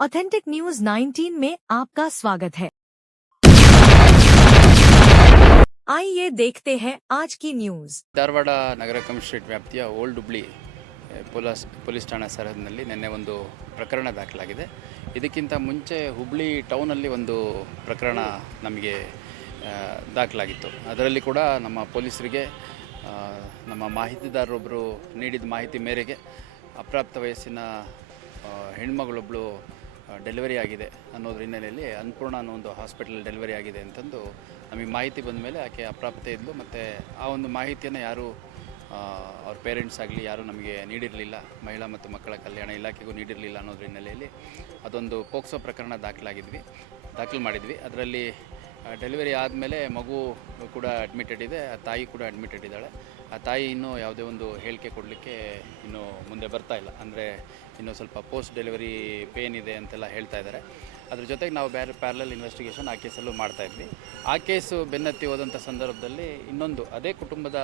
Authentic news 19 में आपका स्वागत है। आइए देखते हैं आज की न्यूज। ಧಾರವಾಡ ನಗರ ಕಮಿಷನರೇಟ್ ವ್ಯಾಪ್ತಿಯ ಓಲ್ಡ್ ಹುಬ್ಳಿ ಪೊಲೀಸ್ ಠಾಣಾ ಸರಹದ್ದಿನಲ್ಲಿ ನಿನ್ನೆ ಒಂದು ಪ್ರಕರಣ ದಾಖಲಾಗಿದೆ. ಇದಕ್ಕಿಂತ ಮುಂಚೆ ಹುಬ್ಳಿ ಟೌನಲ್ಲಿ ಒಂದು ಪ್ರಕರಣ ನಮಗೆ ದಾಖಲಾಗಿತ್ತು. ಅದರಲ್ಲಿ ಕೂಡ ನಮ್ಮ ಪೊಲೀಸರಿಗೆ ನಮ್ಮ ಮಾಹಿತಿದಾರರೊಬ್ಬರು ನೀಡಿದ ಮಾಹಿತಿ ಮೇರೆಗೆ ಅಪ್ರಾಪ್ತ ವಯಸ್ಸಿನ ಹೆಣ್ಮಗಳೊಬ್ಬಳು ಡೆಲಿವರಿ ಆಗಿದೆ ಅನ್ನೋದ್ರ ಹಿನ್ನೆಲೆಯಲ್ಲಿ ಅನ್ನಪೂರ್ಣ ಅನ್ನೋ ಒಂದು ಹಾಸ್ಪಿಟಲ್ ಡೆಲಿವರಿ ಆಗಿದೆ ಅಂತಂದು ನಮಗೆ ಮಾಹಿತಿ ಬಂದ ಮೇಲೆ ಆಕೆ ಅಪ್ರಾಪ್ತೆ ಇದ್ಲು. ಮತ್ತು ಆ ಒಂದು ಮಾಹಿತಿಯನ್ನು ಯಾರು ಅವ್ರ ಪೇರೆಂಟ್ಸ್ ಆಗಲಿ ಯಾರೂ ನಮಗೆ ನೀಡಿರಲಿಲ್ಲ, ಮಹಿಳಾ ಮತ್ತು ಮಕ್ಕಳ ಕಲ್ಯಾಣ ಇಲಾಖೆಗೂ ನೀಡಿರಲಿಲ್ಲ ಅನ್ನೋದ್ರ ಹಿನ್ನೆಲೆಯಲ್ಲಿ ಅದೊಂದು ಪೋಕ್ಸೋ ಪ್ರಕರಣ ದಾಖಲು ಮಾಡಿದ್ವಿ. ಅದರಲ್ಲಿ ಡೆಲಿವರಿ ಆದಮೇಲೆ ಮಗು ಕೂಡ ಅಡ್ಮಿಟೆಡ್ ಇದೆ, ಆ ತಾಯಿ ಕೂಡ ಅಡ್ಮಿಟೆಡ್ ಇದ್ದಾಳೆ. ಆ ತಾಯಿ ಇನ್ನೂ ಯಾವುದೇ ಒಂದು ಹೇಳಿಕೆ ಕೊಡಲಿಕ್ಕೆ ಇನ್ನೂ ಮುಂದೆ ಬರ್ತಾ ಇಲ್ಲ. ಅಂದರೆ ಇನ್ನೂ ಸ್ವಲ್ಪ ಪೋಸ್ಟ್ ಡೆಲಿವರಿ ಪೇನ್ ಇದೆ ಅಂತೆಲ್ಲ ಹೇಳ್ತಾ ಇದ್ದಾರೆ. ಅದ್ರ ಜೊತೆಗೆ ನಾವು ಬೇರೆ ಪ್ಯಾರಲಲ್ ಇನ್ವೆಸ್ಟಿಗೇಷನ್ ಆ ಕೇಸಲ್ಲೂ ಮಾಡ್ತಾಯಿದ್ವಿ. ಆ ಕೇಸು ಬೆನ್ನತ್ತಿ ಹೋದಂಥ ಸಂದರ್ಭದಲ್ಲಿ ಇನ್ನೊಂದು ಅದೇ ಕುಟುಂಬದ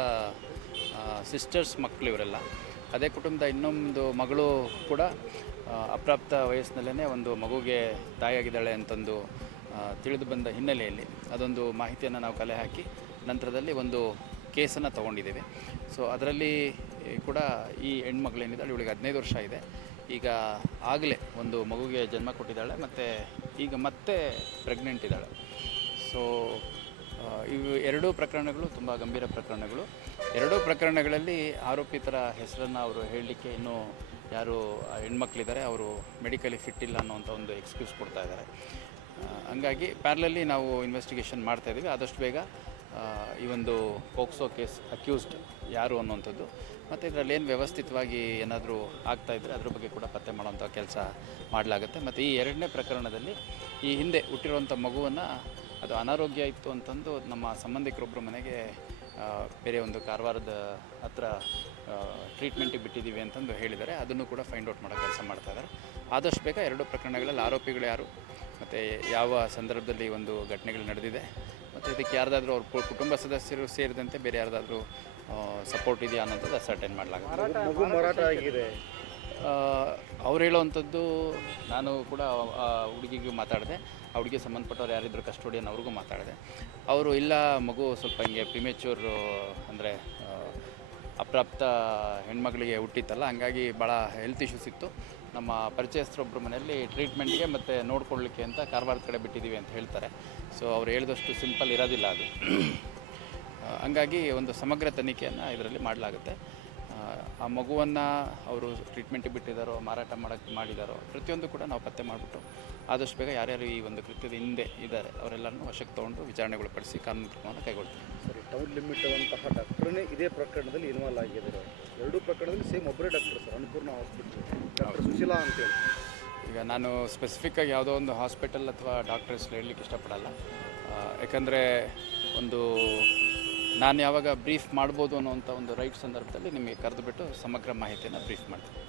ಸಿಸ್ಟರ್ಸ್ ಮಕ್ಕಳು ಇವರೆಲ್ಲ, ಅದೇ ಕುಟುಂಬದ ಇನ್ನೊಂದು ಮಗಳು ಕೂಡ ಅಪ್ರಾಪ್ತ ವಯಸ್ಸಿನಲ್ಲೇ ಒಂದು ಮಗುಗೆ ತಾಯಿಯಾಗಿದ್ದಾಳೆ ಅಂತಂದು ತಿಳಿದು ಬಂದ ಹಿನ್ನೆಲೆಯಲ್ಲಿ ಅದೊಂದು ಮಾಹಿತಿಯನ್ನು ನಾವು ಕಲೆ ಹಾಕಿ ನಂತರದಲ್ಲಿ ಒಂದು ಕೇಸನ್ನು ತೊಗೊಂಡಿದ್ದೇವೆ. ಸೊ ಅದರಲ್ಲಿ ಕೂಡ ಈ ಹೆಣ್ಮಗಳೇನಿದ್ದಾಳೆ ಇವಳಿಗೆ 15 ವರ್ಷ ಇದೆ. ಈಗ ಆಗಲೇ ಒಂದು ಮಗುಗೆ ಜನ್ಮ ಕೊಟ್ಟಿದ್ದಾಳೆ ಮತ್ತು ಈಗ ಮತ್ತೆ ಪ್ರೆಗ್ನೆಂಟ್ ಇದ್ದಾಳೆ. ಸೊ ಇವು ಎರಡೂ ಪ್ರಕರಣಗಳು ತುಂಬ ಗಂಭೀರ ಪ್ರಕರಣಗಳು. ಎರಡೂ ಪ್ರಕರಣಗಳಲ್ಲಿ ಆರೋಪಿತರ ಹೆಸರನ್ನು ಅವರು ಹೇಳಲಿಕ್ಕೆ ಇನ್ನೂ ಯಾರು ಹೆಣ್ಮಕ್ಳಿದ್ದಾರೆ ಅವರು ಮೆಡಿಕಲಿ ಫಿಟ್ ಇಲ್ಲ ಅನ್ನೋವಂಥ ಒಂದು ಎಕ್ಸ್ಕ್ಯೂಸ್ ಕೊಡ್ತಾ ಇದ್ದಾರೆ. ಹಂಗಾಗಿ ಪ್ಯಾರಲಲ್ಲಿ ನಾವು ಇನ್ವೆಸ್ಟಿಗೇಷನ್ ಮಾಡ್ತಾಯಿದ್ದೀವಿ. ಆದಷ್ಟು ಬೇಗ ಈ ಒಂದು ಪೋಕ್ಸೋ ಕೇಸ್ ಅಕ್ಯೂಸ್ಡ್ ಯಾರು ಅನ್ನುವಂಥದ್ದು ಮತ್ತು ಇದರಲ್ಲಿ ಏನು ವ್ಯವಸ್ಥಿತವಾಗಿ ಏನಾದರೂ ಆಗ್ತಾಯಿದ್ರೆ ಅದ್ರ ಬಗ್ಗೆ ಕೂಡ ಪತ್ತೆ ಮಾಡುವಂಥ ಕೆಲಸ ಮಾಡಲಾಗುತ್ತೆ. ಮತ್ತು ಈ ಎರಡನೇ ಪ್ರಕರಣದಲ್ಲಿ ಈ ಹಿಂದೆ ಹುಟ್ಟಿರುವಂಥ ಮಗುವನ್ನು ಅದು ಅನಾರೋಗ್ಯ ಇತ್ತು ಅಂತಂದು ನಮ್ಮ ಸಂಬಂಧಿಕರೊಬ್ಬರ ಮನೆಗೆ ಬೇರೆ ಒಂದು ಕಾರವಾರದ ಹತ್ರ ಟ್ರೀಟ್ಮೆಂಟಿಗೆ ಬಿಟ್ಟಿದ್ದೀವಿ ಅಂತಂದು ಹೇಳಿದ್ದಾರೆ. ಅದನ್ನು ಕೂಡ ಫೈಂಡ್ ಔಟ್ ಮಾಡೋ ಕೆಲಸ ಮಾಡ್ತಾಯಿದ್ದಾರೆ. ಆದಷ್ಟು ಬೇಗ ಎರಡು ಪ್ರಕರಣಗಳಲ್ಲಿ ಆರೋಪಿಗಳು ಯಾರು ಮತ್ತು ಯಾವ ಸಂದರ್ಭದಲ್ಲಿ ಒಂದು ಘಟನೆಗಳು ನಡೆದಿದೆ ಮತ್ತು ಇದಕ್ಕೆ ಯಾರ್ದಾದ್ರೂ ಅವ್ರ ಕುಟುಂಬ ಸದಸ್ಯರು ಸೇರಿದಂತೆ ಬೇರೆ ಯಾರ್ದಾದ್ರೂ ಸಪೋರ್ಟ್ ಇದೆಯಾ ಅನ್ನೋದು ಅಸರ್ಟೈನ್ ಮಾಡಲಾಗುತ್ತೆ. ಅವ್ರು ಹೇಳೋವಂಥದ್ದು ನಾನು ಕೂಡ ಆ ಹುಡುಗಿಗೂ ಮಾತಾಡಿದೆ, ಆ ಹುಡುಗಿಗೆ ಸಂಬಂಧಪಟ್ಟವ್ರು ಯಾರಿದ್ರು ಕಸ್ಟೋಡಿಯನ್ ಅವ್ರಿಗೂ ಮಾತಾಡಿದೆ. ಅವರು ಇಲ್ಲ ಮಗು ಸ್ವಲ್ಪ ಹಿಂಗೆ ಪ್ರಿಮೇಚ್ಯೂರ್ ಅಂದರೆ ಅಪ್ರಾಪ್ತ ಹೆಣ್ಮಗಳಿಗೆ ಹುಟ್ಟಿತ್ತಲ್ಲ, ಹಂಗಾಗಿ ಭಾಳ ಹೆಲ್ತ್ ಇಶ್ಯೂಸ್ ಇತ್ತು, ನಮ್ಮ ಪರಿಚಯಸ್ಥರೊಬ್ಬರ ಮನೆಯಲ್ಲಿ ಟ್ರೀಟ್ಮೆಂಟ್ಗೆ ಮತ್ತು ನೋಡ್ಕೊಳ್ಳಿಕ್ಕೆ ಅಂತ ಕಾರವಾರದ ಕಡೆ ಬಿಟ್ಟಿದ್ದೀವಿ ಅಂತ ಹೇಳ್ತಾರೆ. ಸೊ ಅವ್ರು ಹೇಳಿದಷ್ಟು ಸಿಂಪಲ್ ಇರೋದಿಲ್ಲ ಅದು. ಹಂಗಾಗಿ ಒಂದು ಸಮಗ್ರ ತನಿಖೆಯನ್ನು ಇದರಲ್ಲಿ ಮಾಡಲಾಗುತ್ತೆ. ಆ ಮಗುವನ್ನು ಅವರು ಟ್ರೀಟ್ಮೆಂಟಿಗೆ ಬಿಟ್ಟಿದ್ದಾರೋ, ಮಾರಾಟ ಮಾಡಿದಾರೋ ಪ್ರತಿಯೊಂದು ಕೂಡ ನಾವು ಪತ್ತೆ ಮಾಡಿಬಿಟ್ಟು ಆದಷ್ಟು ಬೇಗ ಯಾರ್ಯಾರು ಈ ಒಂದು ಕೃತ್ಯದ ಹಿಂದೆ ಇದ್ದಾರೆ ಅವರೆಲ್ಲರನ್ನೂ ವಶಕ್ಕೆ ತೊಗೊಂಡು ವಿಚಾರಣೆಗೊಳಪಡಿಸಿ ಕಾನೂನು ಕ್ರಮವನ್ನು ಕೈಗೊಳ್ತೀವಿ. ಸರಿ, ಟೌನ್ ಲಿಮಿಟ್ ಆದಂತಹ ಡಾಕ್ಟ್ರನ್ನೇ ಇದೇ ಪ್ರಕರಣದಲ್ಲಿ ಇನ್ವಾಲ್ವ್ ಆಗಿದ್ದಾರೆ. ಎರಡೂ ಪ್ರಕರಣದಲ್ಲಿ ಸೇಮ್ ಒಬ್ಬರೇ doctor sir, Annapurna hospital doctor Sushila ಅಂತೇಳಿ. ಈಗ ನಾನು ಸ್ಪೆಸಿಫಿಕ್ಕಾಗಿ ಯಾವುದೋ ಒಂದು ಹಾಸ್ಪಿಟಲ್ ಅಥವಾ ಡಾಕ್ಟರ್ ಹೆಸರು ಹೇಳಲಿಕ್ಕೆ ಇಷ್ಟಪಡಲ್ಲ. ಯಾಕಂದರೆ ಒಂದು ನಾನು ಯಾವಾಗ ಬ್ರೀಫ್ ಮಾಡ್ಬೋದು ಅನ್ನೋವಂಥ ಒಂದು ರೈಟ್ ಸಂದರ್ಭದಲ್ಲಿ ನಿಮಗೆ ಕರೆದುಬಿಟ್ಟು ಸಮಗ್ರ ಮಾಹಿತಿಯನ್ನು ಬ್ರೀಫ್ ಮಾಡ್ತೀನಿ.